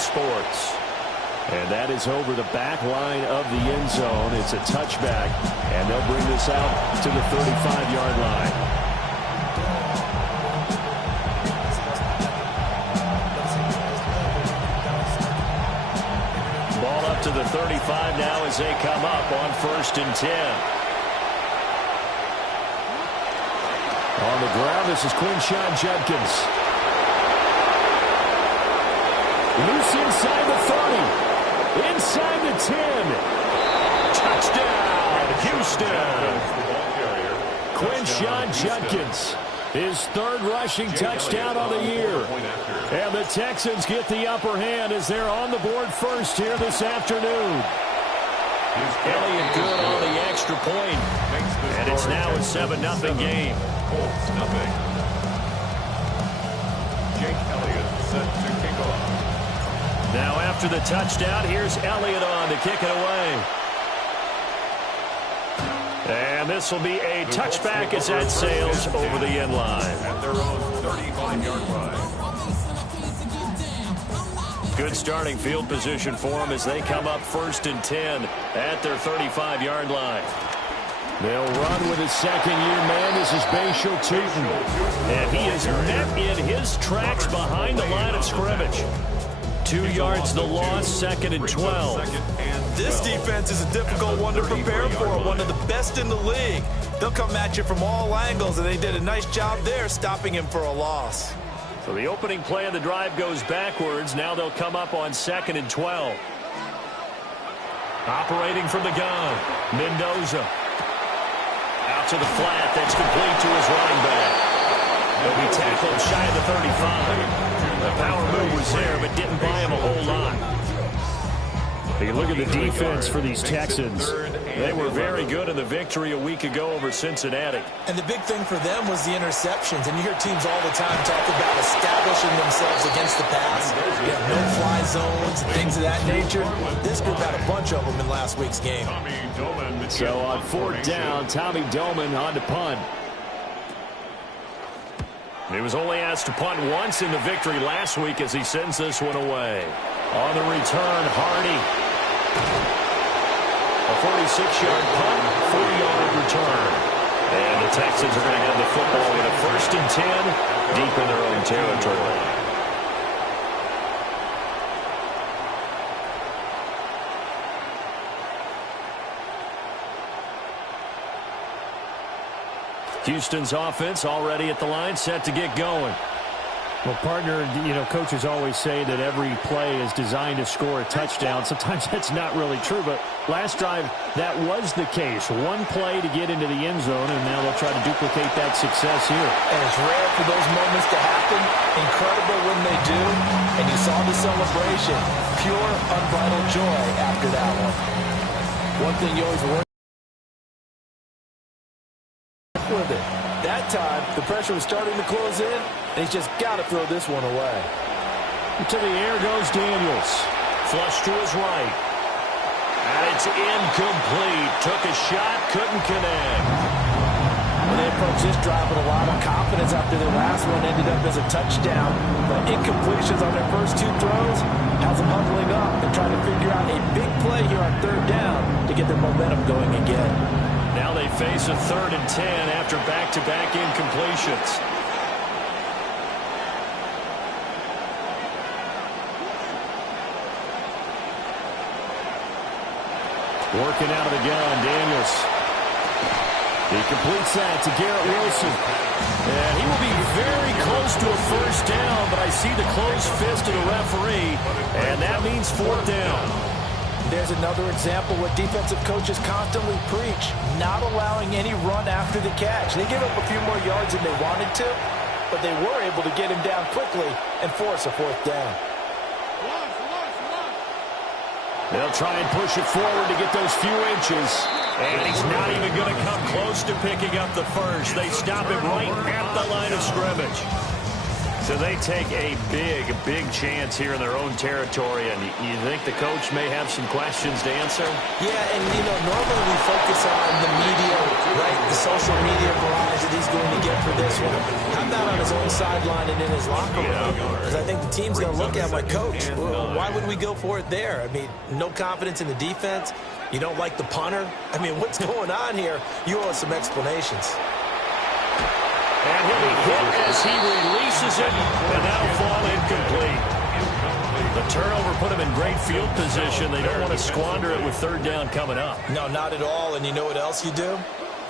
Sports. And that is over the back line of the end zone. It's a touchback, and they'll bring this out to the 35-yard line. Ball up to the 35 now as they come up on 1st and 10. On the ground, this is Quinshon Judkins. Loose inside the 30. Inside the 10. Touchdown, Houston. Quinshon Judkins, his 3rd rushing touchdown on the year. And the Texans get the upper hand as they're on the board first here this afternoon. Elliott good on the extra point. And it's now a 7-0 game. Jake Elliott set to kick off. Now after the touchdown, here's Elliott on to kick it away. And this will be a touchback as that sails over the end line. At their own 35-yard line. Good starting field position for them as they come up 1st and 10 at their 35-yard line. They'll run with his second-year man. This is Bashal Tootin. And he is met in his tracks behind the line of scrimmage. 2 yards the loss, 2nd and 12. This defense is a difficult one to prepare for, one of the best in the league. They'll come at you from all angles, and they did a nice job there stopping him for a loss. So the opening play of the drive goes backwards. Now they'll come up on 2nd and 12. Operating from the gun, Mendoza. Out to the flat, that's complete to his running back. He'll be tackled shy of the 35. The power move was there, but didn't buy him a whole lot. You look at the defense for these Texans. They were very good in the victory a week ago over Cincinnati. And the big thing for them was the interceptions. And you hear teams all the time talk about establishing themselves against the pass. You have no-fly zones and things of that nature. This group had a bunch of them in last week's game. So on 4th down, Tommy Doman on to punt. He was only asked to punt once in the victory last week as he sends this one away. On the return, Hardy. A 46-yard punt, 4-yard return. And the Texans are going to have the football with a 1st and 10 deep in their own territory. Houston's offense already at the line, set to get going. Well, partner, coaches always say that every play is designed to score a touchdown. Sometimes that's not really true, but last drive, that was the case. One play to get into the end zone, and now they'll try to duplicate that success here. And it's rare for those moments to happen. Incredible when they do. And you saw the celebration. Pure, unbridled joy after that one. One thing you always worry with it. That time, the pressure was starting to close in, and he's just got to throw this one away. To the air goes Daniels. Flush to his right. And it's incomplete. Took a shot, couldn't connect. When they approached this drive with a lot of confidence after their last one ended up as a touchdown. But incompletions on their first 2 throws has them huddling up and trying to figure out a big play here on 3rd down to get their momentum going again. Now they face a 3rd and 10 after back-to-back incompletions. Working out of the gun, Daniels. He completes that to Garrett Wilson. And he will be very close to a 1st down, but I see the closed fist of the referee, and that means 4th down. There's another example what defensive coaches constantly preach, not allowing any run after the catch. They gave up a few more yards than they wanted to, but they were able to get him down quickly and force a 4th down. They'll try and push it forward to get those few inches. And he's not even going to come close to picking up the first. They stop him right at the line of scrimmage. So they take a big chance here in their own territory, and you think the coach may have some questions to answer? Yeah, and, normally we focus on the media, right, the social media barrage that he's going to get for this one. I'm not on his own sideline and in his locker room, because I think the team's going to look at him like, Coach, well, why would we go for it there? I mean, no confidence in the defense. You don't like the punter? I mean, what's going on here? You owe us some explanations. And he'll be hit as he releases it, and that'll fall incomplete. The turnover put him in great field position. They don't want to squander it with third down coming up. No, not at all. And you know what else you do?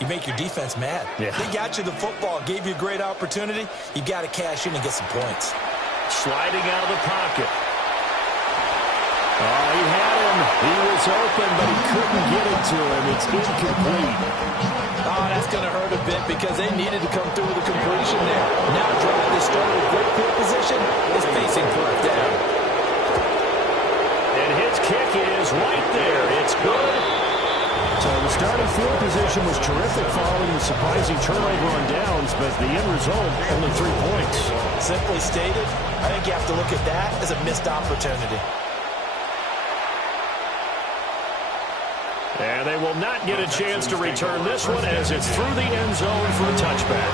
You make your defense mad. Yeah. They got you the football, gave you a great opportunity. You got to cash in and get some points. Sliding out of the pocket. Oh, he had him. He was open, but he couldn't get it to him. It's incomplete. Oh, that's going to hurt a bit because they needed to come through with a completion there. Now drive is starting with great field position is facing fourth down. And his kick is right there. It's good. So the starting field position was terrific following the surprising turnover on downs, but the end result, only 3 points. Simply stated, I think you have to look at that as a missed opportunity. And they will not get a chance to return this one as it's through the end zone for a touchback.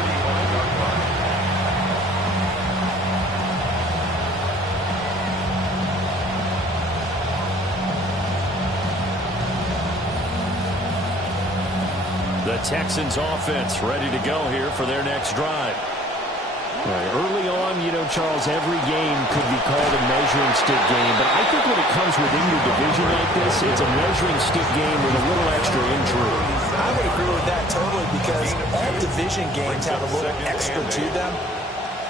The Texans offense ready to go here for their next drive. Right. Early on, Charles, every game could be called a measuring stick game, but I think when it comes within your division like this, it's a measuring stick game with a little extra intrigue. I would agree with that totally because all division games have a little extra to them.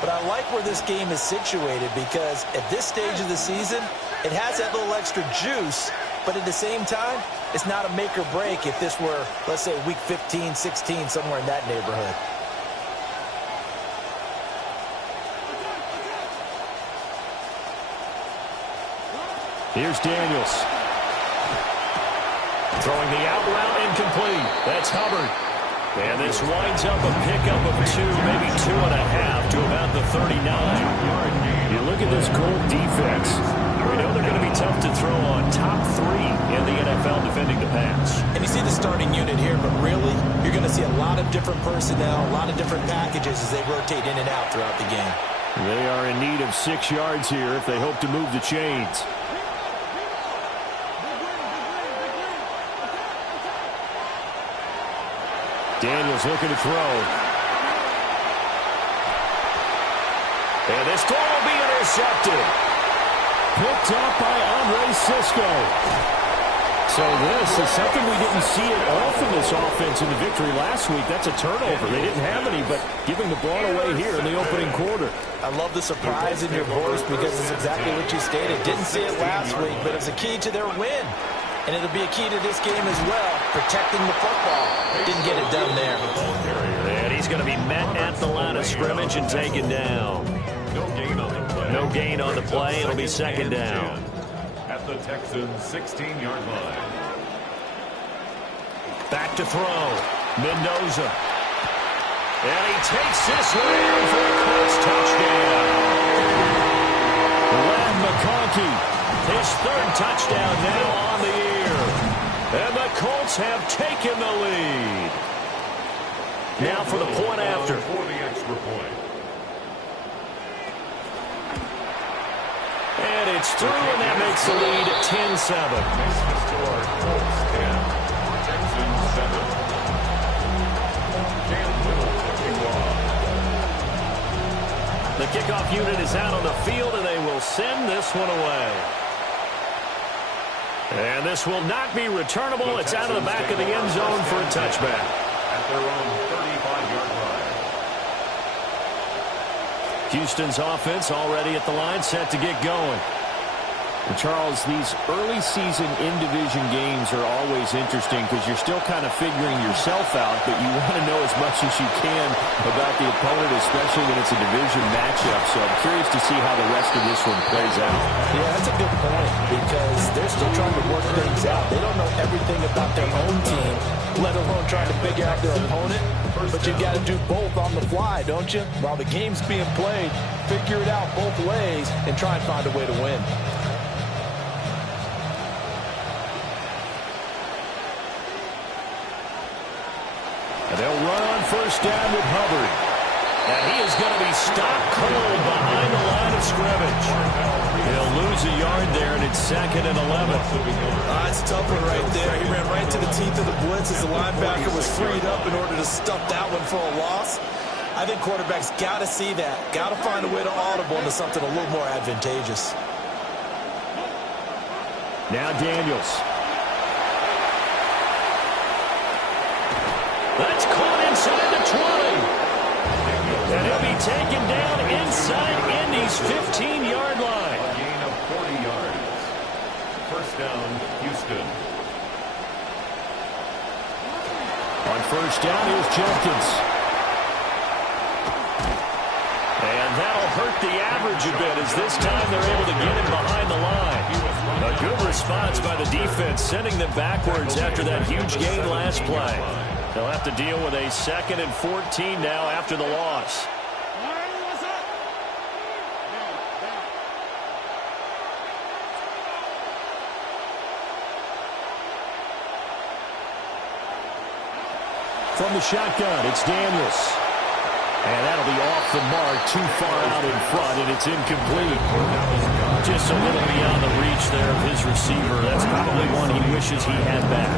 But I like where this game is situated because at this stage of the season, it has that little extra juice, but at the same time, it's not a make or break if this were, let's say, week 15, 16, somewhere in that neighborhood. Here's Daniels. Throwing the out route incomplete. That's Hubbard. And this winds up a pickup of 2, maybe 2.5 to about the 39-yard gain. You look at this Colt defense. We know they're going to be tough to throw on. Top 3 in the NFL defending the pass. And you see the starting unit here, but really, you're going to see a lot of different personnel, a lot of different packages as they rotate in and out throughout the game. They are in need of 6 yards here if they hope to move the chains. Daniels looking to throw. And this throw will be intercepted. Picked up by Andre Cisco. So this is something we didn't see it often, this offense in the victory last week. That's a turnover. They didn't have any, but giving the ball away here in the opening quarter. I love the surprise in your voice because it's exactly what you stated. Didn't see it last week, but it's a key to their win. And it'll be a key to this game as well, protecting the football. Didn't get it done there. And he's going to be met at the line of scrimmage and taken down. No gain on the play. It'll be second down. At the Texans' 16-yard line. Back to throw. Mendoza. And he takes this one in for a Colts touchdown. Len McConkey. His third touchdown now on the year. And the Colts have taken the lead. Now for the point after. For the extra point. And it's through, and that makes the lead 10-7. Colts 10, Texans 7. Cam Little kicking off. The kickoff unit is out on the field, and they will send this one away. And this will not be returnable. It's out of the back of the end zone for a touchback. At their own 35-yard line. Houston's offense already at the line, set to get going. And Charles, these early season in-division games are always interesting because you're still kind of figuring yourself out, but you want to know as much as you can about the opponent, especially when it's a division matchup. So I'm curious to see how the rest of this one plays out. Yeah, that's a good point because they're still trying to work things out. They don't know everything about their own team, let alone trying to figure out their opponent. But you got to do both on the fly, don't you? While the game's being played, figure it out both ways and try and find a way to win. And they'll run on first down with Hubbard. And he is going to be stopped cold behind the line of scrimmage. He'll lose a yard there, and it's 2nd and 11. That's a tough one right there. He ran right to the teeth of the blitz as the linebacker was freed up in order to stuff that one for a loss. I think quarterbacks got to see that. Got to find a way to audible into something a little more advantageous. Now Daniels. That's caught inside the 20. And he'll be taken down inside Indy's 15-yard line. A gain of 40 yards. First down, Houston. On first down, here's Jenkins. And that'll hurt the average a bit as this time they're able to get him behind the line. A good response by the defense, sending them backwards after that huge gain last play. They'll have to deal with a 2nd and 14 now after the loss. From the shotgun, it's Daniels. And that'll be off the mark, too far out in front, and it's incomplete. Just a little beyond the reach there of his receiver. That's probably one he wishes he had back.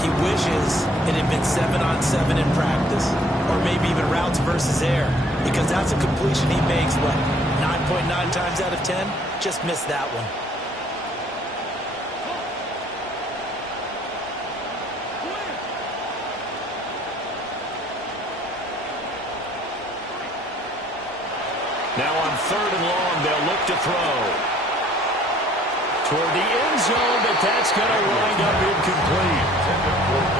He wishes it had been 7-on-7 in practice, or maybe even routes versus air, because that's a completion he makes, what, 9.9 times out of 10? Just missed that one. Now on 3rd and long, they'll look to throw. Toward the end zone, but that's going to wind up incomplete.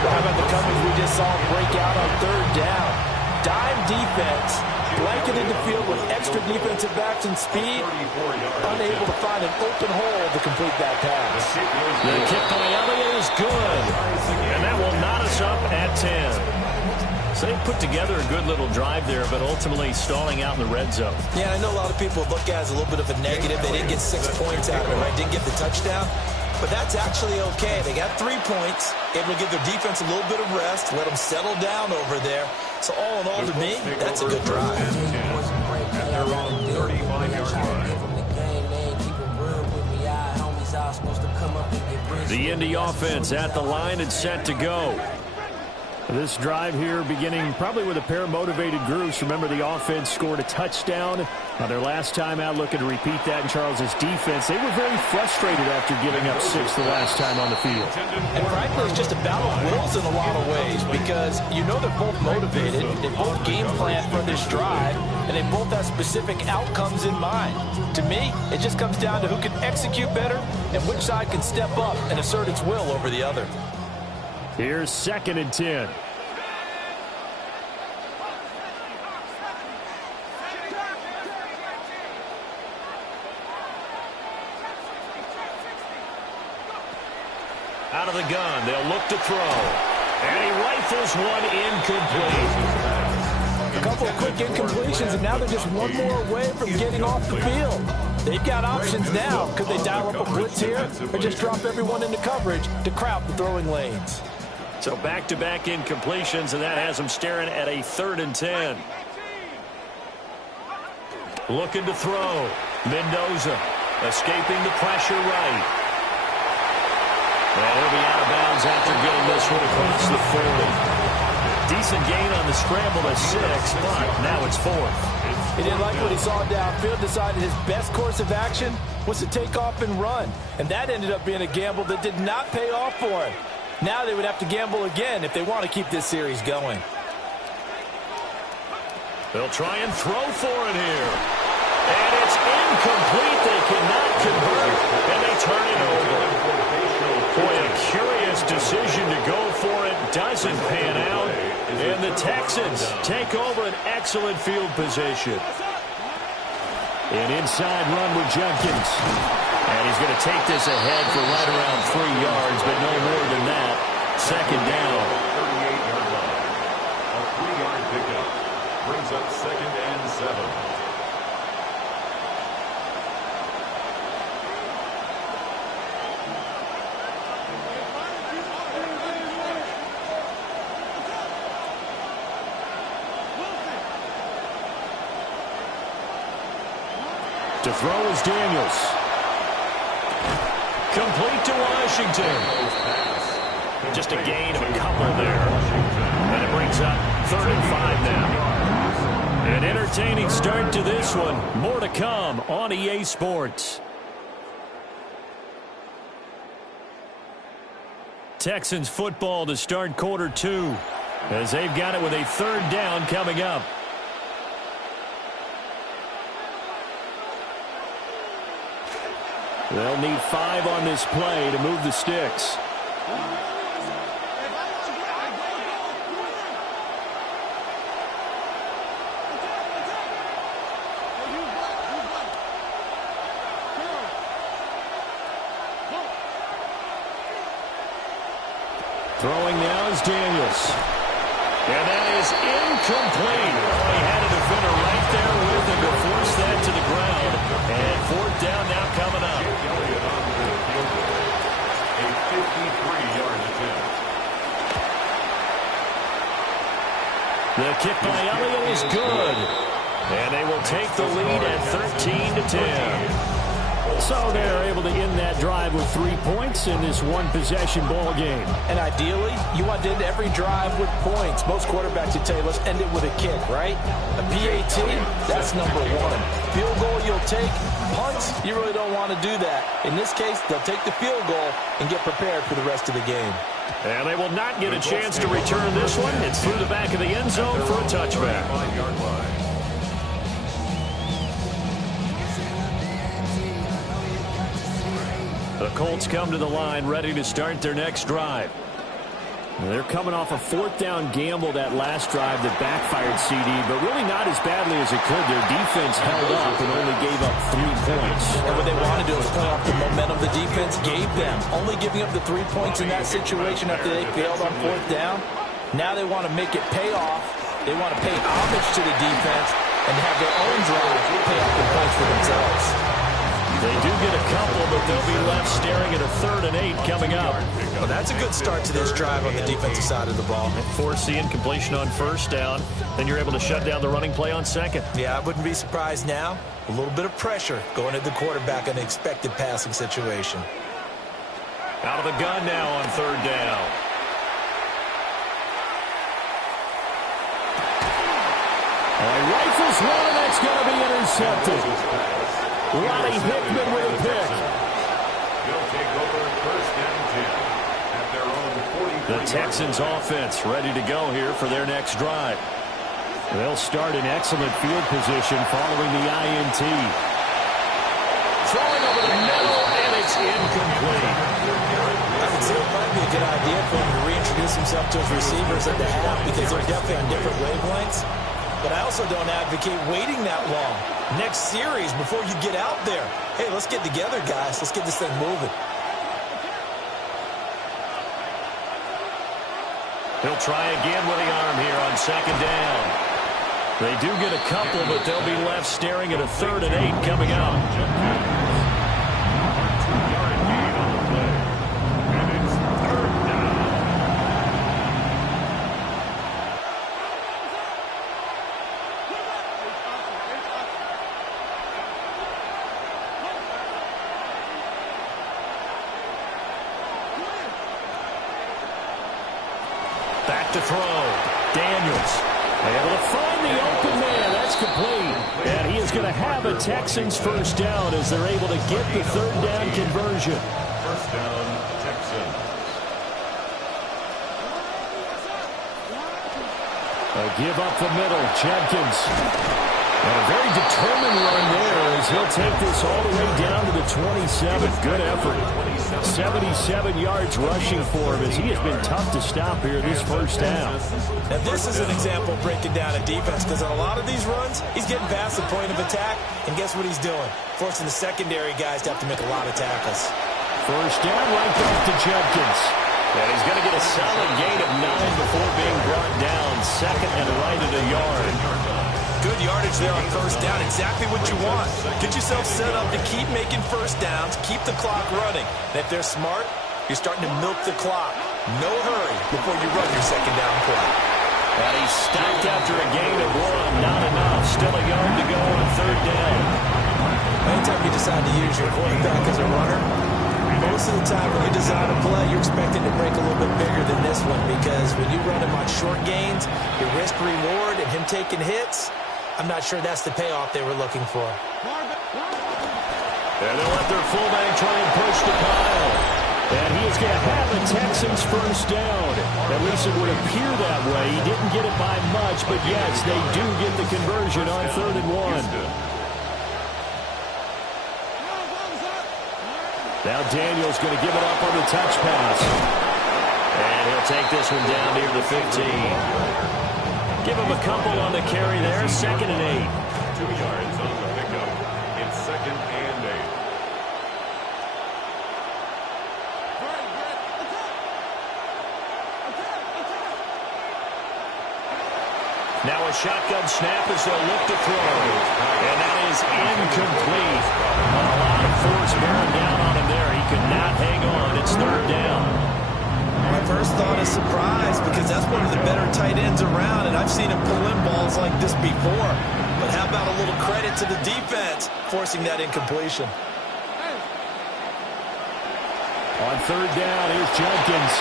How about the coverage we just saw break out on 3rd down? Dime defense, blanketed the field with extra defensive backs and speed, unable to find an open hole to complete that pass. The kick by Elliott is good, and that will knot us up at 10. So they put together a good little drive there, but ultimately stalling out in the red zone. Yeah, I know a lot of people look at it as a little bit of a negative. They didn't get 6 points out of it, right? Didn't get the touchdown. But that's actually okay. They got 3 points, able to give their defense a little bit of rest, let them settle down over there. So all in all, to me, that's a good drive. At their own 35-yard line. The Indy offense at the line and set to go. This drive here beginning probably with a pair of motivated groups. Remember, the offense scored a touchdown. Their last time out, looking to repeat that in Charles's defense. They were very frustrated after giving up 6 the last time on the field. And frankly, it's just a battle of wills in a lot of ways because you know they're both motivated. They both game plan for this drive, and they both have specific outcomes in mind. To me, it just comes down to who can execute better and which side can step up and assert its will over the other. Here's 2nd and 10. Out of the gun, they'll look to throw. And he rifles one incomplete. A couple of quick incompletions, and now they're just one more away from getting off the field. They've got options now. Could they dial up a blitz here or just drop everyone into coverage to crowd the throwing lanes? So back-to-back incompletions, and that has them staring at a 3rd and 10. Looking to throw. Mendoza escaping the pressure right. Well, he'll be out of bounds after getting this one across the 40. Decent gain on the scramble to 6, but now it's 4th. He didn't like what he saw downfield, decided his best course of action was to take off and run. And that ended up being a gamble that did not pay off for him. Now they would have to gamble again if they want to keep this series going. They'll try and throw for it here. And it's incomplete. They cannot convert, and they turn it over. Boy, a curious decision to go for it. Doesn't pan out. And the Texans take over an excellent field position. An inside run with Jenkins. And he's going to take this ahead for right around 3 yards, but no more than that. 2nd down. brings up 2nd and 7. To throw is Daniels. Complete to Washington. Just a gain of a couple there. And it brings up 3rd and 5 now. An entertaining start to this one. More to come on EA Sports. Texans football to start quarter 2 as they've got it with a 3rd down coming up. They'll need 5 on this play to move the sticks. Throwing now is Daniels. And that is incomplete. He had a defender right there with him to force that to the ground. And 4th down now coming up. A 53-yard attempt. The kick by Elliott is good. And they will take the lead at 13-10. So they're able to end that drive with 3 points in this one-possession ball game. And ideally, you want to end every drive with points. Most quarterbacks would tell you, let's end it with a kick, right? A PAT, that's number 1. Field goal you'll take. Punts, you really don't want to do that. In this case, they'll take the field goal and get prepared for the rest of the game. And they will not get a chance to return this one. It's through the back of the end zone for a touchback. 5-yard line. The Colts come to the line ready to start their next drive. They're coming off a 4th down gamble that last drive that backfired CD, but really not as badly as it could. Their defense held up and only gave up 3 points. And what they want to do is play off the momentum the defense gave them. Only giving up the 3 points in that situation after they failed on 4th down. Now they want to make it pay off. They want to pay homage to the defense and have their own drive pay off the points for themselves. They do get a couple, but they'll be left staring at a 3rd and 8 coming up. Well, that's a good start to this drive on the defensive side of the ball. Force the incompletion on 1st down. Then you're able to shut down the running play on 2nd. Yeah, I wouldn't be surprised now. A little bit of pressure going at the quarterback in an expected passing situation. Out of the gun now on 3rd down. Rifles one, and that's going to be intercepted. Ronnie Hickman with a pick. They'll take over 1st and 10 at their own 43. The Texans offense ready to go here for their next drive. They'll start in excellent field position following the INT. Throwing over the middle, and it's incomplete. I would say it might be a good idea for him to reintroduce himself to his receivers at the half because they're definitely on different wavelengths. But I also don't advocate waiting that long. Next series, before you get out there, hey, let's get together, guys. Let's get this thing moving. He'll try again with the arm here on 2nd down. They do get a couple, but they'll be left staring at a 3rd and 8 coming up. Back to throw. Daniels able to find the open man. That's complete. And he is going to have a Texans 1st down as they're able to get the 3rd down conversion. 1st down, Texans. A give up the middle. Judkins. And a very determined run there as he'll take this all the way down to the 27. Good effort. 77 yards rushing for him as he has been tough to stop here this 1st down. Now this is an example of breaking down a defense because on a lot of these runs, he's getting past the point of attack, and guess what he's doing? Forcing the secondary guys to have to make a lot of tackles. 1st down, right back to Judkins. And he's going to get a solid gain of 9 before being brought down. 2nd and right at a yard. Good yardage there on first down. Exactly what you want. Get yourself set up to keep making first downs, keep the clock running. And if they're smart, you're starting to milk the clock. No hurry before you run your second down play. And he's stopped after a gain of 1. Not enough. Still a yard to go on third down. Anytime you decide to use your quarterback as a runner, most of the time when you design a play, you're expecting to break a little bit bigger than this one, because when you run him on short gains, your risk-reward and him taking hits, I'm not sure that's the payoff they were looking for. And they'll let their fullback try and push the pile. And he is going to have the Texans first down. At least it would appear that way. He didn't get it by much, but yes, they do get the conversion on 3rd and 1. Now Daniel's going to give it up on the touch pass. And he'll take this one down near the 15. Give him a couple on the carry there. 2nd and 8. 2 yards on the pickup. It's 2nd and 8. Now a shotgun snap as they'll look to throw. And that is incomplete. A lot of force bearing down on him there. He could not hang on. It's 3rd down. My first thought is surprise, because that's one of the better tight ends around, and I've seen him pull in balls like this before. But how about a little credit to the defense forcing that incompletion? On 3rd down, here's Jenkins.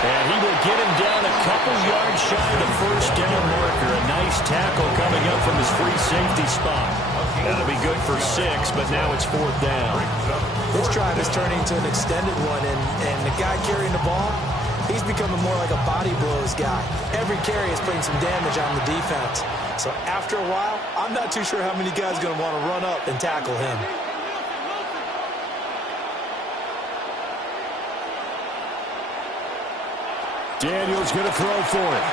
And he will get him down a couple yards shy of the first down marker. A nice tackle coming up from his free safety spot. That'll be good for 6, but now it's 4th down. This drive is turning into an extended one, and the guy carrying the ball, he's becoming more like a body blows guy. Every carry is putting some damage on the defense. So after a while, I'm not too sure how many guys are going to want to run up and tackle him. Daniel's going to throw for it.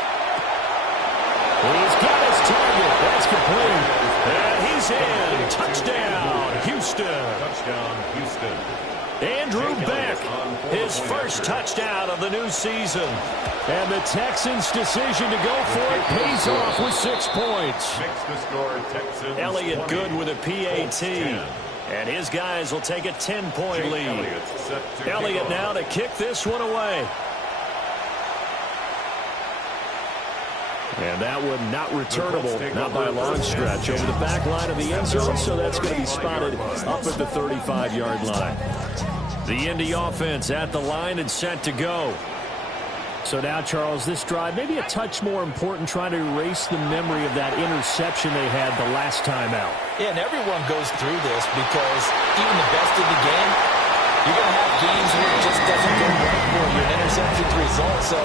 He's got his target. That's complete. And he's in. Touchdown, Houston. Touchdown, Houston. Andrew Beck, his first touchdown of the new season. And the Texans' decision to go for it pays off with 6 points. Makes the score Texans Elliott 20, good with a PAT. 10. And his guys will take a 10-point lead. Set Elliott now to kick this one away. And that one not returnable, not by a long stretch, over the back line of the end zone, so that's going to be spotted up at the 35-yard line. The Indy offense at the line and set to go. So now, Charles, this drive maybe a touch more important, trying to erase the memory of that interception they had the last time out. Yeah, and everyone goes through this, because even the best in the game, you're going to have games where it just doesn't go right for you. An interception's the result. So,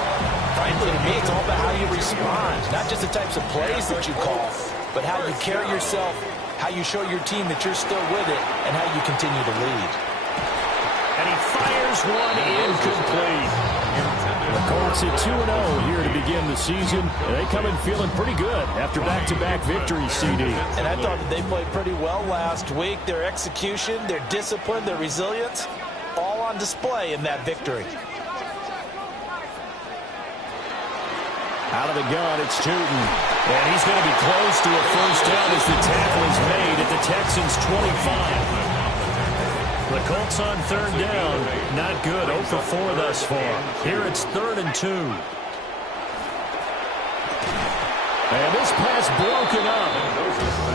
frankly, to me, it's all about how you respond. Not just the types of plays that you call, but how you carry yourself, how you show your team that you're still with it, and how you continue to lead. And he fires one incomplete. The Colts at 2-0 here to begin the season. And they come in feeling pretty good after back-to-back victories, CD. And I thought that they played pretty well last week. Their execution, their discipline, their resilience, all on display in that victory. Out of the gun, it's Tootin. And he's going to be close to a first down as the tackle is made at the Texans' 25. The Colts on 3rd down. Not good. 0 for 4 thus far. Here it's 3rd and 2. And this pass broken up.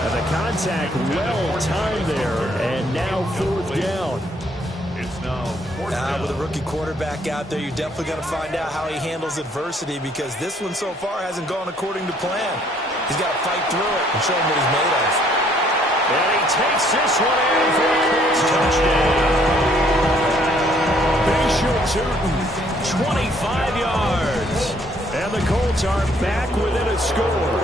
And the contact well timed there. And now 4th down. It's now 4th down. With a rookie quarterback out there, you're definitely going to find out how he handles adversity, because this one so far hasn't gone according to plan. He's got to fight through it and show him what he's made of. And he takes this one in for a Colts touchdown. Bishop Tootin, 25 yards. And the Colts are back within a score.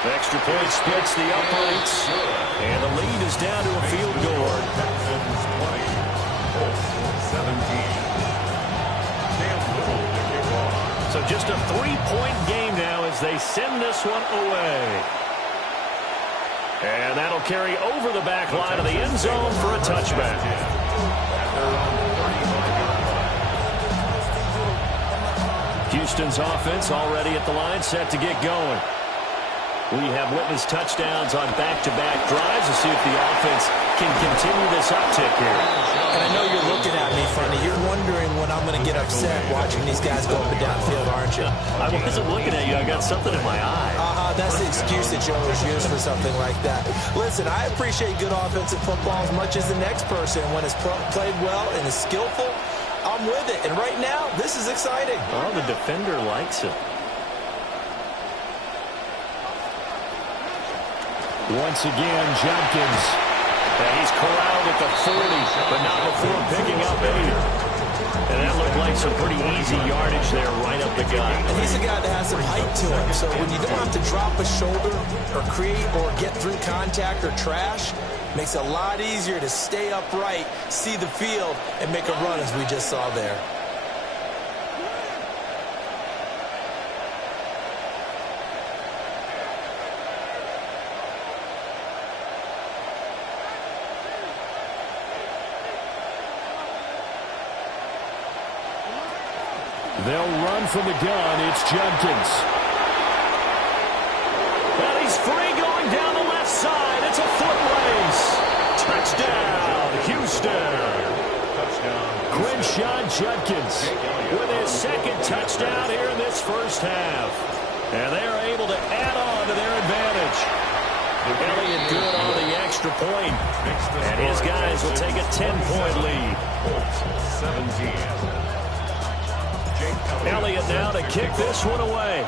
The extra point splits the uprights. And the lead is down to a field goal. Texans 20, Colts 17. So just a 3-point game now as they send this one away. And that'll carry over the back line of the end zone for a touchback. Houston's offense already at the line, set to get going. We have witnessed touchdowns on back-to-back drives to see if the offense can continue this uptick here. And I know you're looking at me funny. You're wondering when I'm going to get upset watching these guys go up and down field, aren't you? I wasn't looking at you. I got something in my eye. That's the excuse that you always use for something like that. Listen, I appreciate good offensive football as much as the next person. When it's played well and is skillful, I'm with it. And right now, this is exciting. Oh, the defender likes it. Once again, Jenkins. And he's corralled at the 40, but not before picking up 8. And that looked like some pretty easy yardage there right up the gut. And he's a guy that has some height to him. So when you don't have to drop a shoulder or create or get through contact or trash, makes it a lot easier to stay upright, see the field, and make a run as we just saw there. They'll run from the gun. It's Jenkins. And he's free going down the left side. It's a foot race. Touchdown, Houston. Touchdown. Quinshon Judkins With his second touchdown here in this first half. And they are able to add on to their advantage. Elliott good on the extra point. And his guys will take a 10-point lead. 17. Elliott now to kick this one away.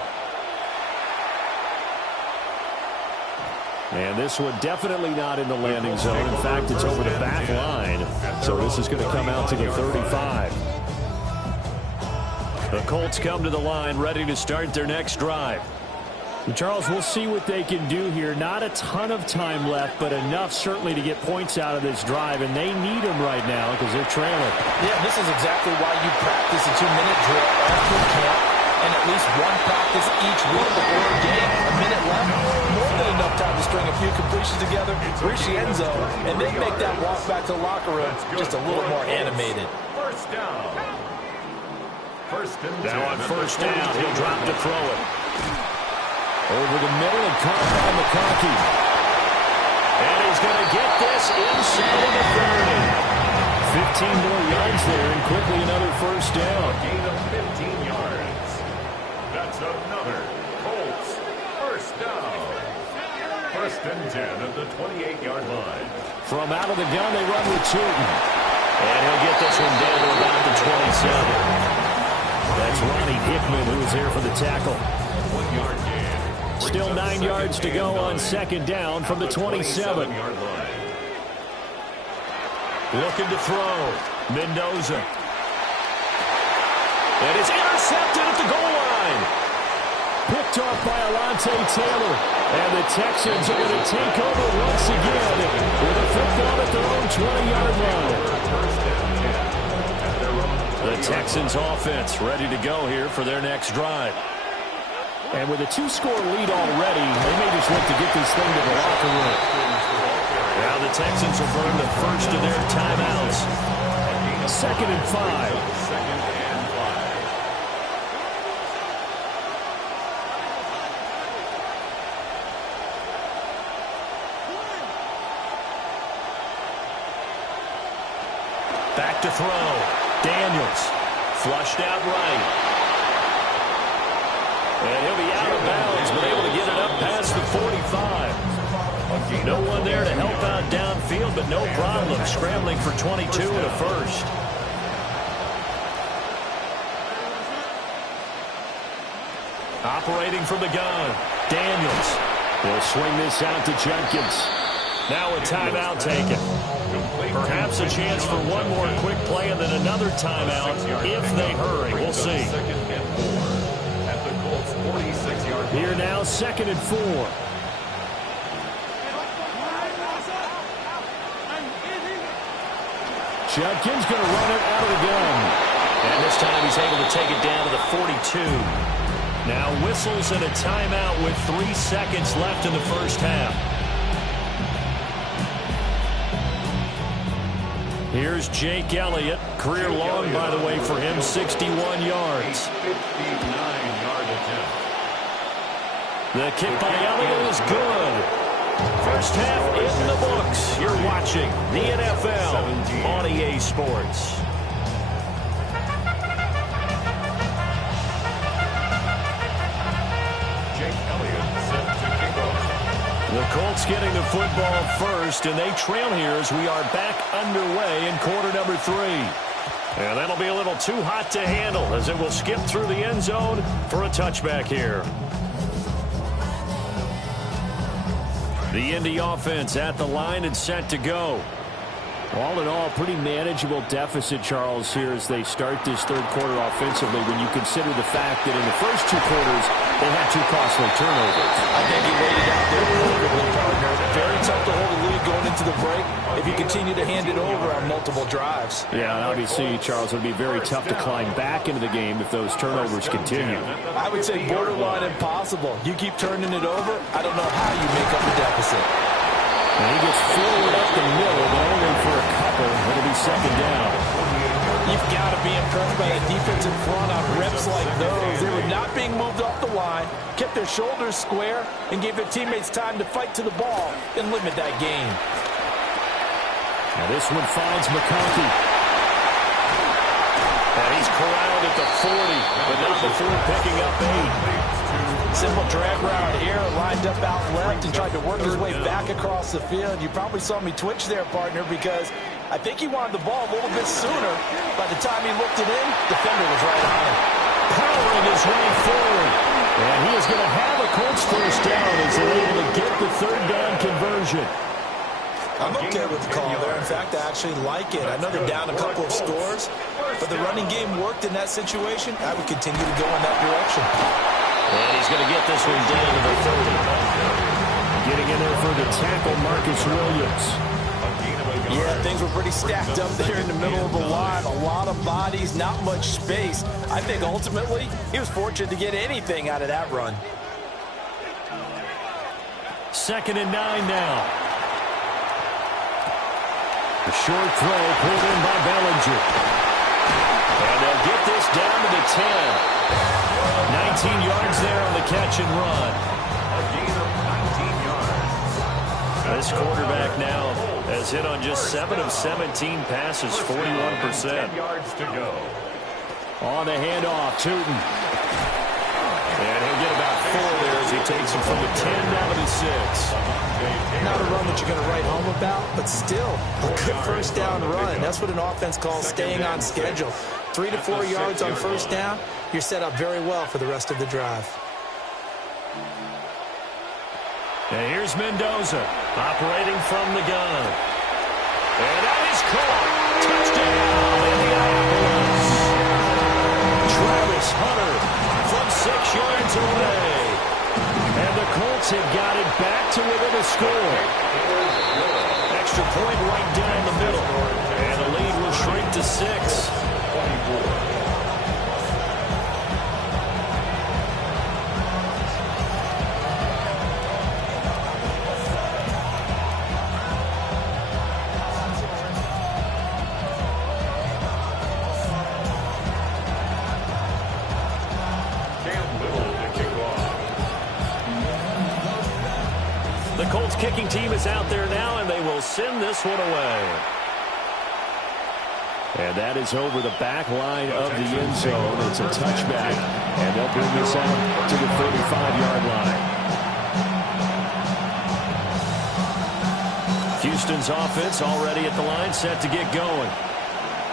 And this one definitely not in the landing zone. In fact, it's over the back line. So this is going to come out to the 35. The Colts come to the line ready to start their next drive. And Charles, we'll see what they can do here. Not a ton of time left, but enough certainly to get points out of this drive, and they need them right now because they're trailing. Yeah, this is exactly why you practice a 2-minute drill after camp and at least one practice each week before a game. A minute left, more than enough time to string a few completions together, reach the end zone, and then make that walk back to the locker room just a little more animated. First down. Now on first down, he'll drop to throw it. Over the middle and caught by McConkey. And he's going to get this inside of the 30. 15 more yards there, and quickly another first down. Gain of 15 yards. That's another Colts first down. First and 10 at the 28-yard line. From out of the gun, they run with Chilton. And he'll get this one down to about the 27. That's Ronnie Hickman who was there for the tackle. 1 yard gain. Still 9 yards to go on second down from the 27. Looking to throw. Mendoza. And it's intercepted at the goal line. Picked off by Alontae Taylor. And the Texans are going to take over once again with a football at their own 20-yard line. The Texans offense ready to go here for their next drive. And with a 2-score lead already, they may just look to get this thing to the locker room. Now the Texans will burn the first of their timeouts. 2nd and 5. Back to throw. Daniels. Flushed out right. And he'll be out of bounds, but able to get it up past the 45. No one there to help out downfield, but no problem. Scrambling for 22 and a first. Operating from the gun. Daniels. They'll swing this out to Jenkins. Now a timeout taken. Perhaps a chance for one more quick play and then another timeout if they hurry. We'll see. Here now, 2nd and 4. Jenkins going to run it out of the gun. And this time he's able to take it down to the 42. Now whistles and a timeout with 3 seconds left in the first half. Here's Jake Elliott. Career long, by the way, for him, 61 yards. 59-yard attempt. The kick by Elliott is good. First half in the books. You're watching the NFL on EA Sports. Jake Elliott set to kick off. The Colts getting the football first, and they trail here as we are back underway in quarter number 3. And that'll be a little too hot to handle as it will skip through the end zone for a touchback here. The Indy offense at the line and set to go. All in all, pretty manageable deficit, Charles, here as they start this third quarter offensively when you consider the fact that in the first 2 quarters, they had 2 costly turnovers. I think he waited out there perfectly, partner. Very tough to hold the lead going into the break if you continue to hand it over on multiple drives. Yeah, and obviously, Charles, it would be very tough to climb back into the game if those turnovers continue. I would say borderline impossible. You keep turning it over, I don't know how you make up the deficit. And he gets forward up the middle, but only for a couple. It'll be second down. You've got to be impressed by the defense in front on reps like those. They were not being moved off the line, kept their shoulders square, and gave their teammates time to fight to the ball and limit that gain. Now this one finds McConkey. And he's corralled at the 40, but not before picking up 8. Simple drag route here, lined up out left and tried to work his way back across the field. You probably saw me twitch there, partner, because I think he wanted the ball a little bit sooner. By the time he looked it in, defender was right on him. Powering his way forward. And he is going to have a Colts first down as they're able to get the third down conversion. I'm okay with the call there. In fact, I actually like it. I know they're down a couple of scores, but the running game worked in that situation. I would continue to go in that direction. And he's going to get this one down to the 30. Getting in there for the tackle, Marcus Williams. Yeah, things were pretty stacked up there in the middle of the line. A lot of bodies, not much space. I think ultimately he was fortunate to get anything out of that run. 2nd and 9 now. The short throw pulled in by Bellinger. And they'll get this down to the 10. 19 yards there on the catch and run. A gain of 19 yards. This quarterback now has hit on just 7 of 17 passes, 41%. 10 yards to go. On the handoff, Tootin. And he'll get about 4 there as he takes him from the 10 down to the 6. Not a run that you're going to write home about, but still a good first down run. That's what an offense calls staying on schedule. 3 to 4 yards on first down, you're set up very well for the rest of the drive. And here's Mendoza operating from the gun. And that is caught. Touchdown, Indianapolis. Travis Hunter from 6 yards away. And the Colts have got it back to within a score. Extra point right down the middle. And the lead will shrink to 6. The Colts kicking team is out there now, and they will send this one away. And that is over the back line of the end zone. It's a touchback, and they'll bring this out to the 35-yard line. Houston's offense already at the line, set to get going.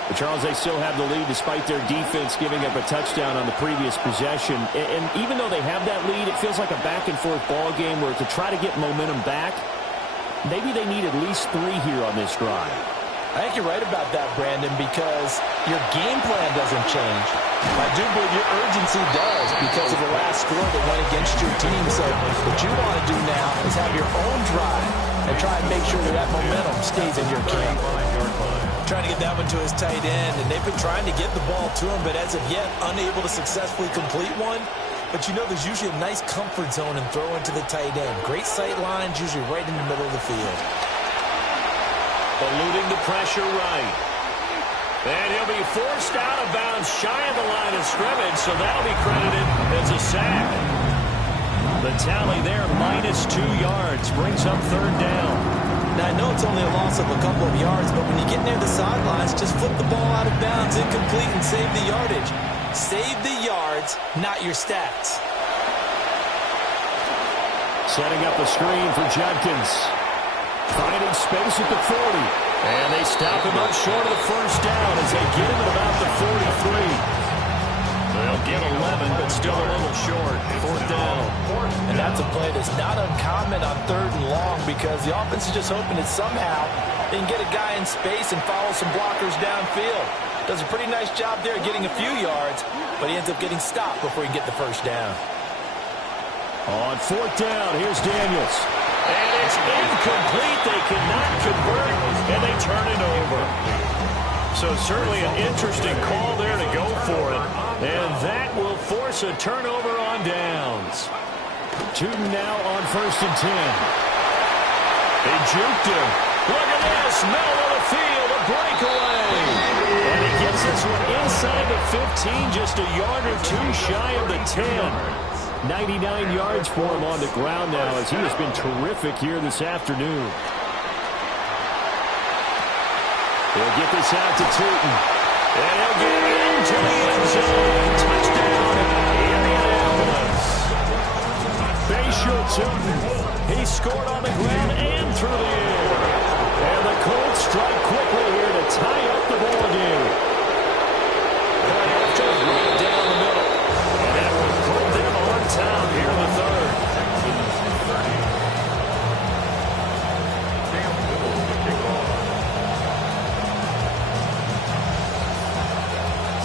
But Charles, they still have the lead despite their defense giving up a touchdown on the previous possession. And even though they have that lead, it feels like a back-and-forth ball game where to try to get momentum back, maybe they need at least 3 here on this drive. I think you're right about that, Brandon, because your game plan doesn't change. I do believe your urgency does because of the last score that went against your team. So what you want to do now is have your own drive and try and make sure that that momentum stays in your camp. Trying to get that one to his tight end, and they've been trying to get the ball to him, but as of yet, unable to successfully complete one. But you know there's usually a nice comfort zone and throw into the tight end. Great sight lines, usually right in the middle of the field. Eluding the pressure right. And he'll be forced out of bounds shy of the line of scrimmage, so that'll be credited as a sack. The tally there, -2 yards, brings up third down. Now, I know it's only a loss of a couple of yards, but when you get near the sidelines, just flip the ball out of bounds, incomplete, and save the yardage. Save the yards, not your stats. Setting up a screen for Judkins. Finding space at the 40. And they stop him up short of the first down as they get him at about the 43. They'll get 11, but still a little short. Fourth down. And that's a play that's not uncommon on 3rd and long because the offense is just hoping that somehow they can get a guy in space and follow some blockers downfield. Does a pretty nice job there getting a few yards, but he ends up getting stopped before he can get the first down. On 4th down, here's Daniels. And it's incomplete. They cannot convert, and they turn it over. So certainly an interesting call there to go for it. And that will force a turnover on downs. Tootin now on 1st and 10. They juked him. Look at this. Middle of the field, a breakaway. And he gets this one inside the 15, just a yard or two shy of the 10. 99 yards for him on the ground now as he has been terrific here this afternoon. He'll get this out to Tootin. And he'll get into the end zone. Touchdown, Indianapolis. Bayshore Tootin. He scored on the ground and through the air. And the Colts strike quickly here to tie up the ball game. Right after right down the middle. And that will put them on top here in the 3rd.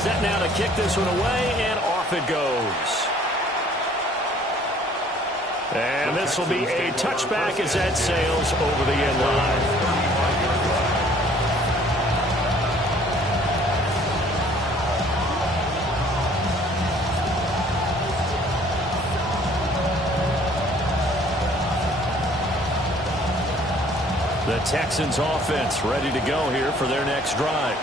Set now to kick this one away, and off it goes. And this will be a touchback as that sails over the end line. The Texans offense ready to go here for their next drive.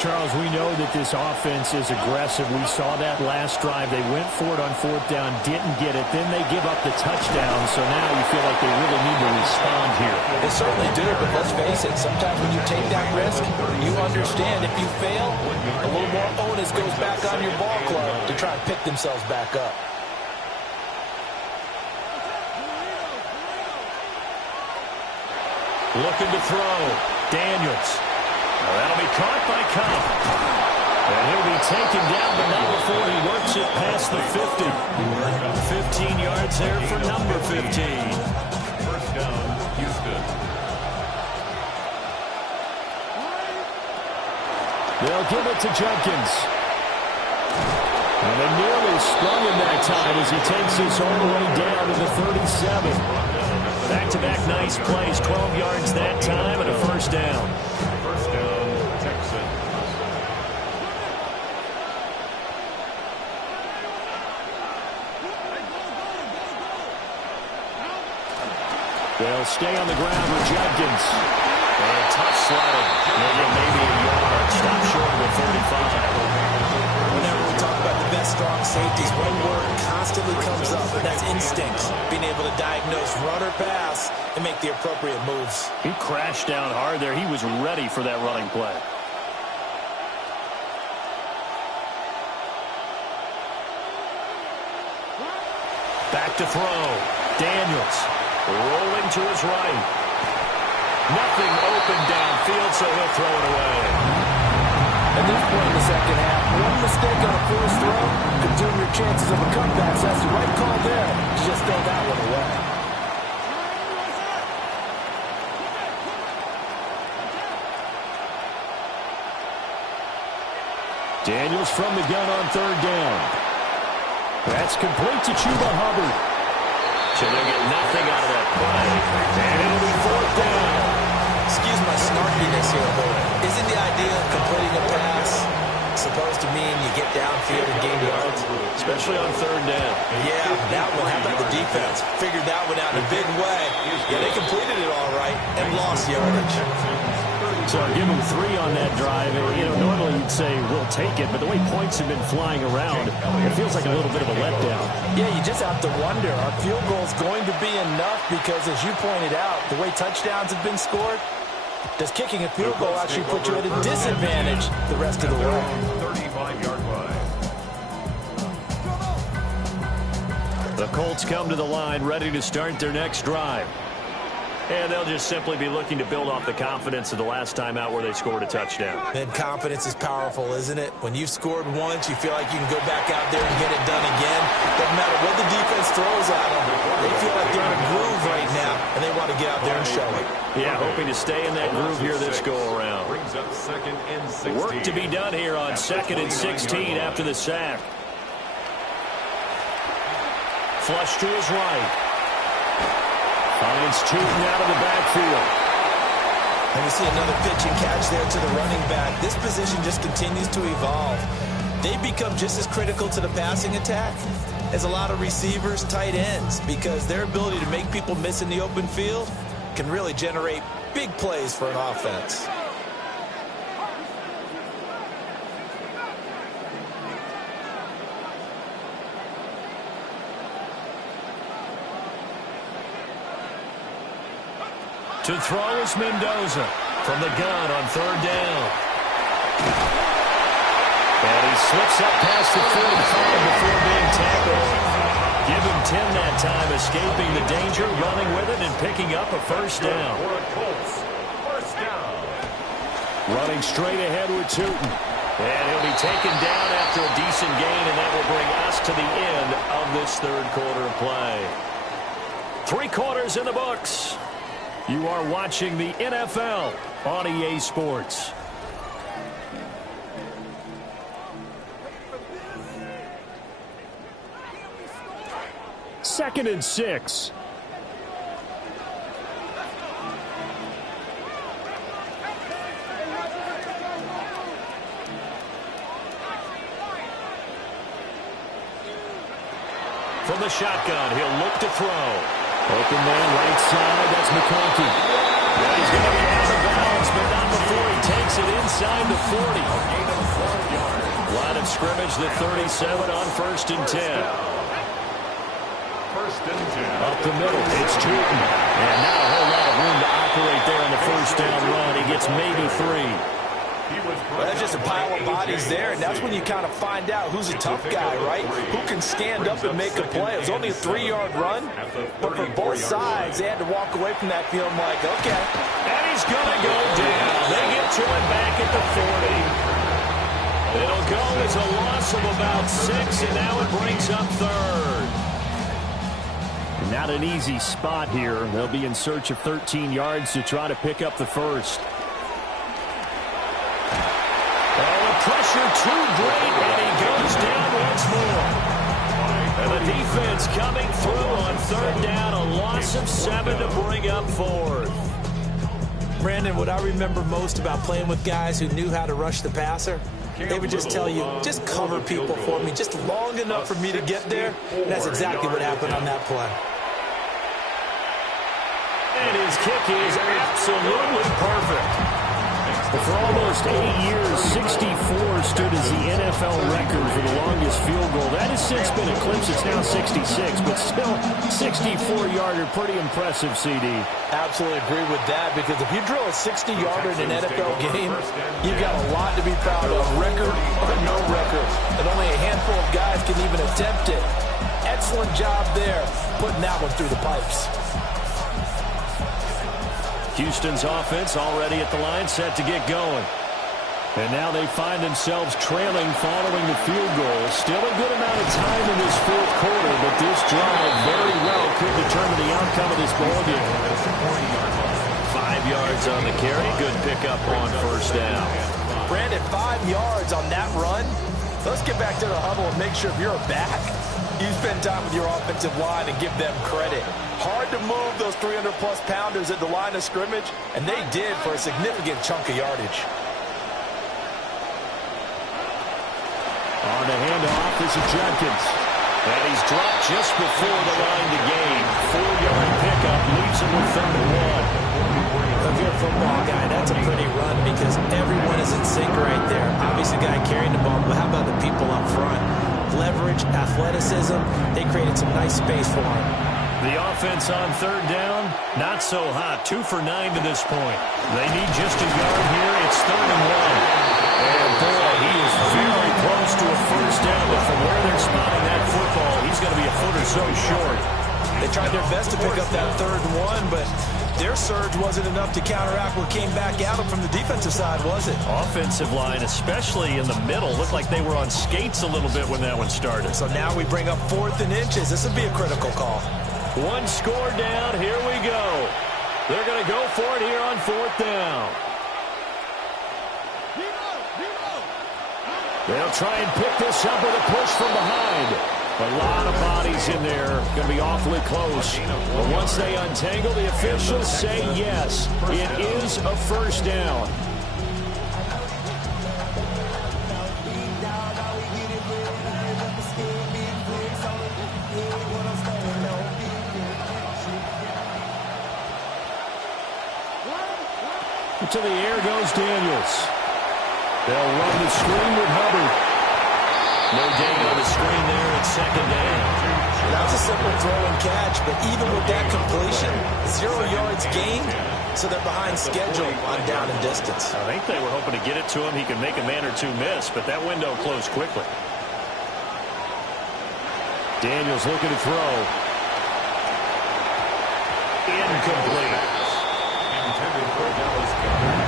Charles, we know that this offense is aggressive. We saw that last drive. They went for it on 4th down, didn't get it. Then they give up the touchdown, so now you feel like they really need to respond here. They certainly do, but let's face it, sometimes when you take that risk, you understand if you fail, a little more onus goes back on your ball club to try and pick themselves back up. Looking to throw. Daniels. That'll be caught by Cobb. And he'll be taken down, but not before he works it past the 50. 15 yards there for number 15. First down, Houston. They'll give it to Judkins. And they nearly sprung him that time as he takes this all the way down to the 37. Back-to-back nice plays, 12 yards that time and a first down. First down, Texans. They'll stay on the ground with Judkins. And tough sliding. Maybe a yard. Stop short of the 35. Whenever we talk about the best strong safeties, one word constantly comes up, and that's instinct. Being able to diagnose run or pass and make the appropriate moves. He crashed down hard there. He was ready for that running play. Back to throw. Daniels rolling to his right. Nothing open downfield, so he'll throw it away. At this point in the second half, one mistake on a forced throw could doom your chances of a comeback. So that's the right call there to just throw that one away. Daniels from the gun on 3rd down. That's complete to Chuba Hubbard. So they'll get nothing out of that play. And it'll be 4th down. Excuse my snarkiness here, but isn't the idea of completing a pass supposed to mean you get downfield and gain yards? Especially on 3rd down. Yeah, that one. How about the defense? Figured that one out in a big way. Yeah, they completed it all right and lost yardage. So give them 3 on that drive. You know, normally you'd say we'll take it, but the way points have been flying around, it feels like a little bit of a letdown. Yeah, you just have to wonder, are field goals going to be enough? Because as you pointed out, the way touchdowns have been scored, does kicking a field goal actually put you at a disadvantage the rest of the way? 35-yard line. The Colts come to the line ready to start their next drive. And they'll just simply be looking to build off the confidence of the last time out where they scored a touchdown. And confidence is powerful, isn't it? When you've scored once, you feel like you can go back out there and get it done again. Doesn't matter what the defense throws at them. They feel like they're in a groove right now, and they want to get out there and show it. Yeah, hoping to stay in that groove here this go-around. Brings up 2nd and 16. Work to be done here on 2nd and 16 after the sack. Flush to his right. Finds Tootin out of the backfield. And we see another pitch and catch there to the running back. This position just continues to evolve. They become just as critical to the passing attack as a lot of receivers, tight ends, because their ability to make people miss in the open field can really generate big plays for an offense. To throw is Mendoza from the gun on 3rd down. And he slips up past the 45 before being tackled. Give him 10 that time, escaping the danger, running with it, and picking up a 1st down. Running straight ahead with Tootin. And he'll be taken down after a decent gain, and that will bring us to the end of this 3rd quarter of play. 3 quarters in the books. You are watching the NFL on EA Sports. Second and 6. From the shotgun, he'll look to throw. Open man, right side, that's McConkey. Well, he's going to be out of bounds, but not before he takes it inside the 40. Line of scrimmage, the 37 on 1st and 10. 1st and 10. Up the middle, it's Tootin. And not a whole lot of room to operate there on the 1st down run. He gets maybe 3. Well, that's just a pile of bodies there, and that's when you kind of find out who's a tough guy, right? Who can stand up and make a play. It was only a 3-yard run, but for both sides, they had to walk away from that feeling like, okay. And he's going to go down. They get to him back at the 40. It'll go as a loss of about 6, and now it brings up 3rd. Not an easy spot here. They'll be in search of 13 yards to try to pick up the 1st. Pressure too great, and he goes down once more. And the defense coming through on 3rd down, a loss of 7 to bring up 4th. Brandon, what I remember most about playing with guys who knew how to rush the passer, they would just tell you, just cover people for me, just long enough for me to get there. And that's exactly what happened on that play. And his kick is absolutely perfect. For almost 8 years, 64 stood as the NFL record for the longest field goal. That has since been eclipsed. It's now 66, but still 64-yarder. Pretty impressive, CD. Absolutely agree with that, because if you drill a 60-yarder in an NFL game, you've got a lot to be proud of, record or no record. And only a handful of guys can even attempt it. Excellent job there, putting that one through the pipes. Houston's offense already at the line, set to get going. And now they find themselves trailing following the field goal. Still a good amount of time in this 4th quarter, but this drive very well could determine the outcome of this ballgame. 5 yards on the carry. Good pickup on 1st down. Brandon, 5 yards on that run. Let's get back to the huddle and make sure if you're a back, you spend time with your offensive line and give them credit. Hard to move those 300-plus pounders at the line of scrimmage, and they did for a significant chunk of yardage. On the handoff is Jenkins. And he's dropped just before the line to gain. 4-yard pickup leaves him with 3rd and 1. If you're a football guy, that's a pretty run because everyone is in sync right there. Obviously, the guy carrying the ball, but how about the people up front? Leverage, athleticism, they created some nice space for him. The offense on third down, not so hot. 2 for 9 to this point. They need just a yard here. It's 3rd and 1. And boy, he is very close to a first down, but from where they're spotting that football, he's going to be a foot or so short. They tried their best to pick up that 3rd and 1, but their surge wasn't enough to counteract what came back at them from the defensive side, was it? Offensive line, especially in the middle, looked like they were on skates a little bit when that one started. So now we bring up 4th and inches. This would be a critical call. One score down. Here we go. They're going to go for it here on 4th down. They'll try and pick this up with a push from behind. A lot of bodies in there. Going to be awfully close. But once they untangle, the officials say yes. It is a first down. To the air goes Daniels. They'll run the screen with Hubbard. No gain on the screen there at 2nd down. That was a simple throw and catch, but even with that completion, 0 yards gained, so they're behind schedule on down and distance. I think they were hoping to get it to him. He could make a man or two miss, but that window closed quickly. Daniels looking to throw. Incomplete. Intended for Dallas Cowboys.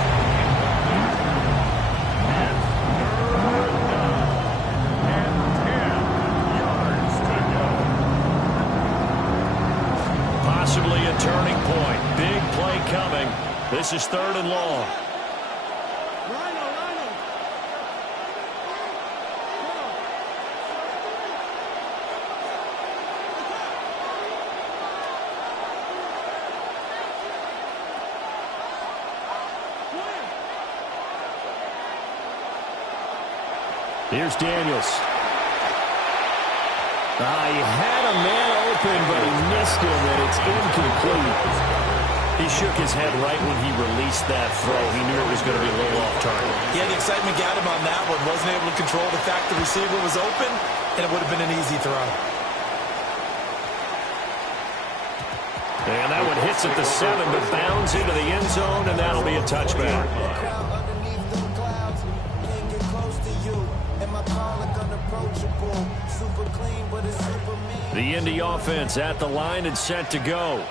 And 3rd down. And 10 yards to go. Possibly a turning point. Big play coming. This is 3rd and long. Here's Daniels. He had a man open, but he missed him, and it's incomplete. He shook his head right when he released that throw. He knew it was going to be a little off target. Yeah, the excitement got him on that one. Wasn't able to control the fact the receiver was open, and it would have been an easy throw. And that one hits at the 7, but bounds into the end zone, and that'll be a touchback. The Indy offense at the line and set to go.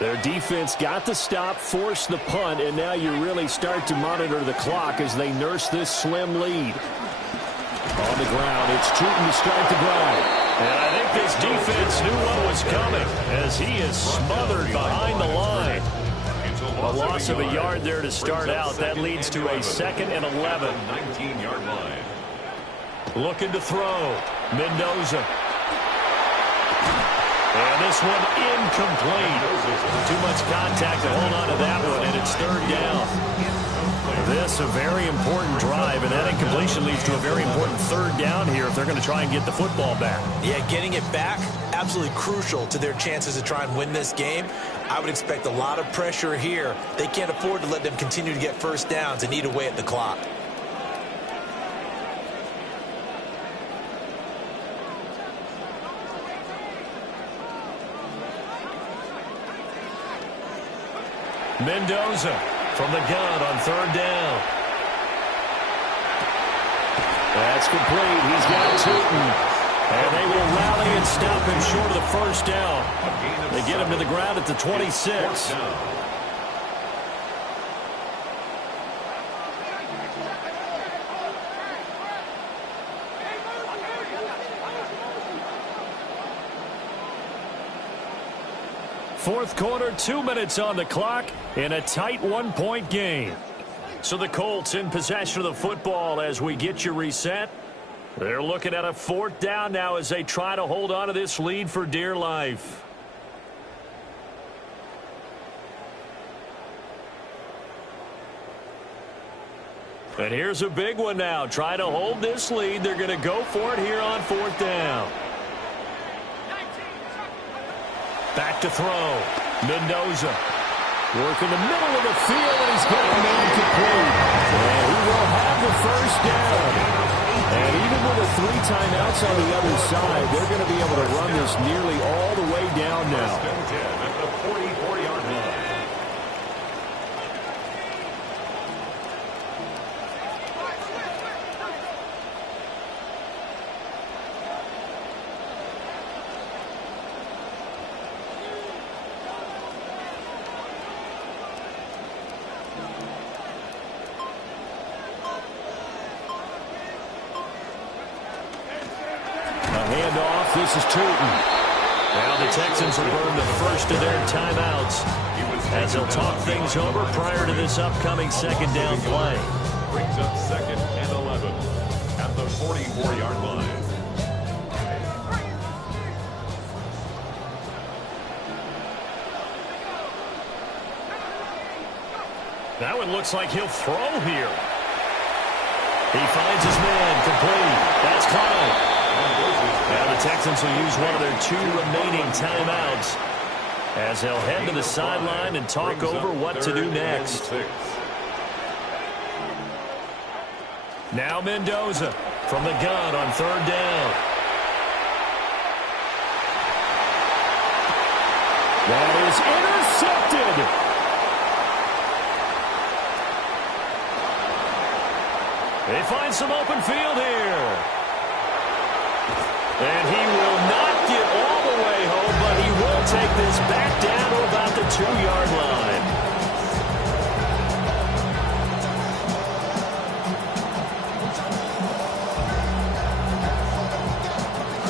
Their defense got the stop, forced the punt, and now you really start to monitor the clock as they nurse this slim lead. On the ground, it's Chutin to start the drive. And I think this defense knew what was coming as he is smothered behind the line. A loss of a yard there to start out. That leads to a 2nd and 11. 19-yard line. Looking to throw. Mendoza. And this one incomplete. Too much contact to hold on to that one, and it's 3rd down. This a very important drive, and that incompletion leads to a very important 3rd down here if they're going to try and get the football back. Yeah, getting it back, absolutely crucial to their chances to try and win this game. I would expect a lot of pressure here. They can't afford to let them continue to get first downs and eat away at the clock. Mendoza from the gun on 3rd down. That's complete. He's got Chutin. And they will rally and stop him short of the first down. They get him to the ground at the 26. Fourth quarter, 2 minutes on the clock in a tight 1-point game. So the Colts in possession of the football as we get you reset. They're looking at a 4th down now as they try to hold on to this lead for dear life. And here's a big one now. Try to hold this lead. They're going to go for it here on 4th down. Back to throw. Mendoza Working the middle of the field, and he's got a man complete. And he will have the first down. And even with the 3 timeouts on the other side, they're going to be able to run this nearly all the way down now. First and 10 at the 44-yard line. Handoff. This is Tootin. Now the Texans will burn the first of their timeouts as they'll talk things over prior to this upcoming second down play. Brings up second and 11 at the 44-yard line. That one looks like he'll throw here. He finds his man complete. That's Clyde. Now the Texans will use one of their 2 remaining timeouts as they'll head to the sideline and talk over what to do next. Now Mendoza from the gun on 3rd down. That is intercepted. They find some open field here. And he will not get all the way home, but he will take this back down to about the 2-yard line.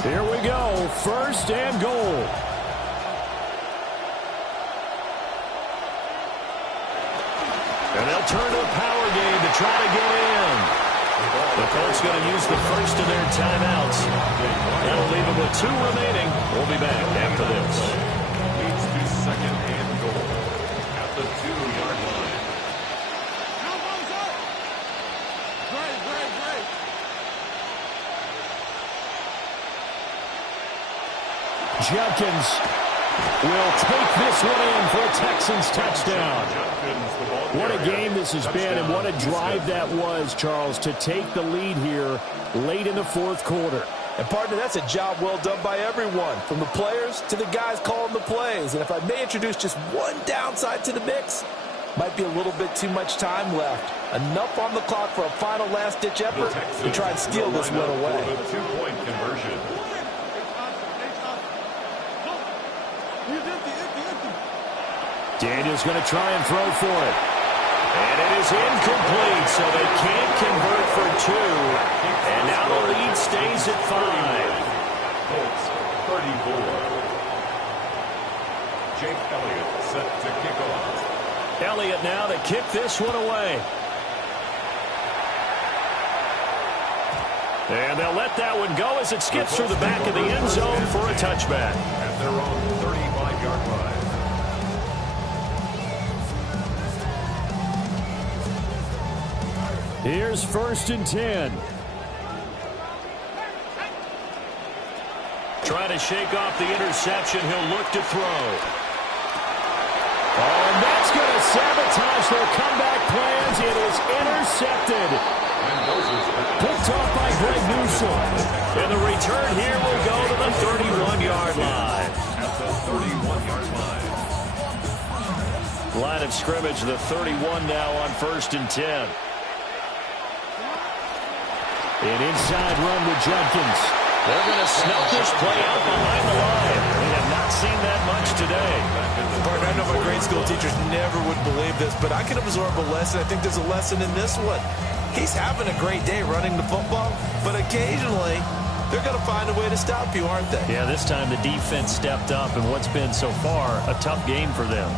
Here we go. 1st and goal. And they'll turn to a power game to try to get in. The Colts going to use the first of their timeouts. That'll leave them with 2 remaining. We'll be back after this. Leads to second and goal at the 2-yard line. Jenkins will take this one in for a Texans touchdown. What a game this has been, and what a drive that was, Charles, to take the lead here late in the 4th quarter. And, partner, that's a job well done by everyone, from the players to the guys calling the plays. And if I may introduce just one downside to the mix, might be a little bit too much time left. Enough on the clock for a final last-ditch effort to try and steal this one away. For the 2-point conversion. Daniel's going to try and throw for it. And it is incomplete, so they can't convert for 2. And now the lead stays at 5. Colts 34. Jake Elliott set to kick off. Elliott now to kick this one away. And they'll let that one go as it skips through the back of the end zone for a touchback. At their own 35-yard line. Here's 1st and 10. Trying to shake off the interception. He'll look to throw. Oh, and that's going to sabotage their comeback plans. It is intercepted. Picked off by Greg Newsome. And the return here will go to the 31-yard line. At the 31-yard line. Line of scrimmage, the 31 now on 1st and 10. An inside run with Jenkins. They're going to snuff this play out behind the line. We have not seen that much today. Partner, I know my grade school teachers never would believe this, but I can absorb a lesson. I think there's a lesson in this one. He's having a great day running the football, but occasionally they're going to find a way to stop you, aren't they? Yeah, this time the defense stepped up in what's been so far a tough game for them.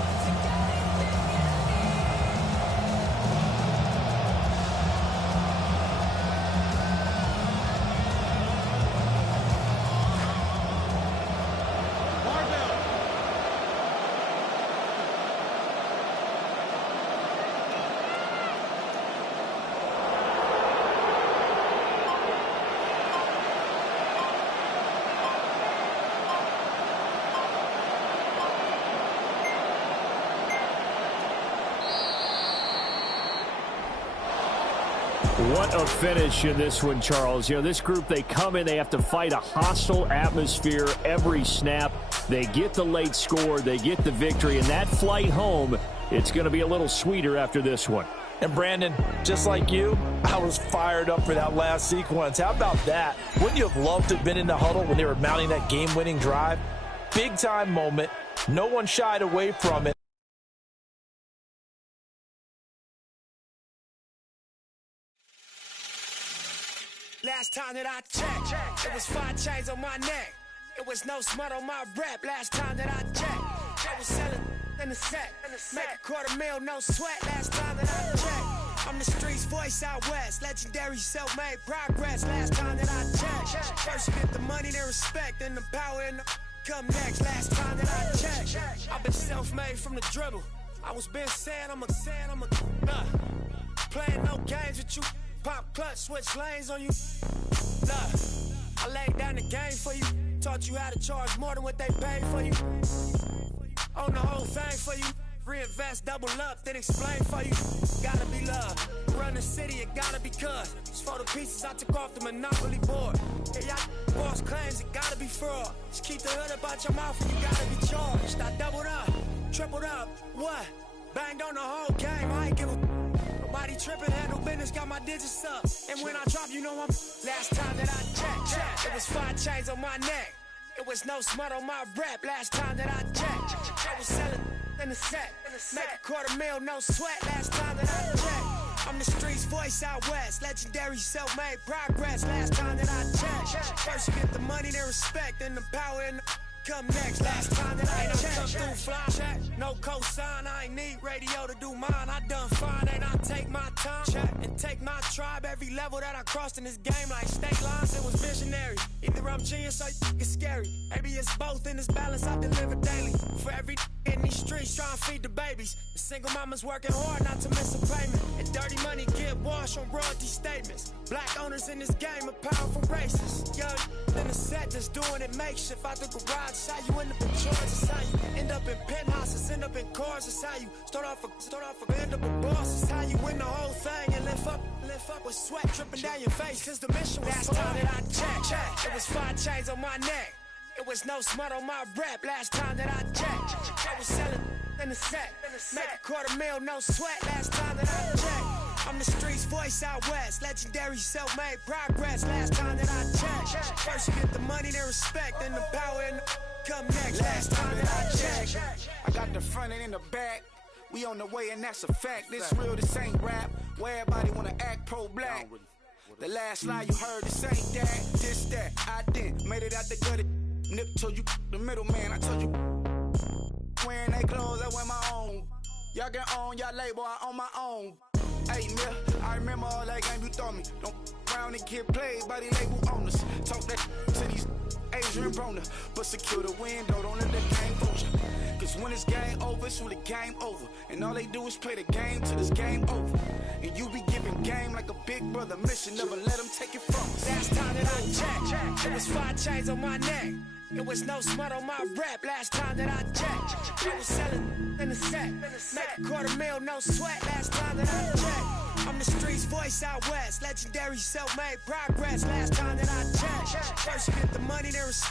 What a finish in this one, Charles. You know, this group, they come in, they have to fight a hostile atmosphere every snap. They get the late score, they get the victory, and that flight home, it's going to be a little sweeter after this one. And Brandon, just like you, I was fired up for that last sequence. How about that? Wouldn't you have loved to have been in the huddle when they were mounting that game-winning drive? Big-time moment. No one shied away from it. Last time that I checked, it was 5 chains on my neck. It was no smut on my rep. Last time that I checked, I was selling in the set. Make $250,000, no sweat. Last time that I checked, I'm the streets voice out west. Legendary self-made progress. Last time that I checked, first you get the money, then respect, then the power and the come next. Last time that I checked, I've been self-made from the dribble. I was been saying I'm a playing no games with you. Pop clutch, switch lanes on you. Look, I laid down the game for you. Taught you how to charge more than what they paid for you. Own the whole thing for you. Reinvest, double up, then explain for you. Gotta be love. Run the city, it gotta be cuz. It's for the pieces I took off the Monopoly board. Yeah, y'all boss claims, it gotta be fraud. Just keep the hood about your mouth and you gotta be charged. I doubled up, tripled up, what? Banged on the whole game, I ain't give a nobody tripping, handle business, got my digits up. And when I drop, you know I'm last time that I checked, it was 5 chains on my neck. It was no smut on my rep. Last time that I checked, I was selling in the set. Make $250,000, no sweat. Last time that I checked, I'm the streets voice out west. Legendary self-made progress. Last time that I checked, first you get the money, then respect, then the power and the come next. Last time that I checked, come through fly check, no cosign. I ain't need radio to do mine. I done fine, and I take my time check and take my tribe. Every level that I crossed in this game, like state lines, it was visionary. Either I'm genius or it's scary. Maybe it's both in this balance I deliver daily. For every in these streets trying to feed the babies. The single mama's working hard not to miss a payment. And dirty money get washed on royalty statements. Black owners in this game are powerful racists. Young in the set just doing it makeshift out the garage. It's how you end up in charge. It's how you end up in penthouses, end up in cars. It's how you start off end up a boss. It's how you win the whole thing and lift up with sweat dripping down your face. Cause the mission was last time that I checked, it was 5 chains on my neck. It was no smut on my rep. Last time that I checked, I was selling in the set. Make $250,000, no sweat. Last time that I checked, I'm the streets voice out west. Legendary self-made progress. Last time that I checked, first you get the money, then respect, then the power and the come next. Last time that I checked, I got the front and in the back. We on the way and that's a fact. This real, this ain't rap. Where everybody wanna act pro-black. The last line you heard, this ain't that, this that. I didn't made it out the gutter. Nip told you the middle man. I told you wearing they clothes, I wear my own. Y'all get on y'all label, I on my own. Hey, Mill, I remember all that game you throw me. Don't round and get played by the label owners. Talk that to these Adrian Broner, but secure the window, don't let the game fool you. Cause when it's game over, it's when the game over. And all they do is play the game till it's game over. And you be giving game like a big brother mission, never let them take it from us. Last time that I checked, it was 5 chains on my neck. It was no smut on my rep. Last time that I checked, I was selling in the set. Make $250,000, no sweat. Last time that I checked, I'm the streets voice out west. Legendary self-made progress. Last time that I checked, first you get the money, then respect.